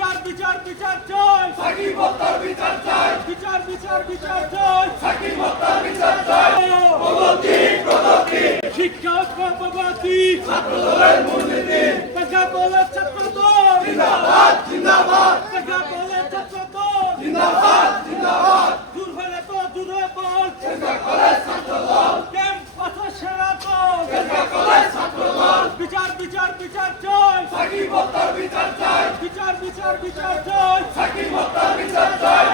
বিচার বিচার বিচার চাই, সাকিব হত্যার বিচার চাই, বিচার বিচার বিচার চাই, সাকিব হত্যার বিচার চাই। প্রগতি প্রগতি, শিক্ষক প্রগতি, ছাত্রদলের মূলনীতি দেখা বলে ছাত্রদল, জিন্দাবাদ জিন্দাবাদ দেখা বলে ছাত্রদল, জিন্দাবাদ জিন্দাবাদ। দূর হলে তো দূরে বল, চেষ্টা করে ছাত্রদল, ক্যাম্প আছে সেরা দল, চেষ্টা করে ছাত্রদল, বিচার বিচার বিচার চাই, সাকিব হত্যার বিচার চাই, বিচার বিচার বিচার চাই, সাকিব হত্যার বিচার চাই।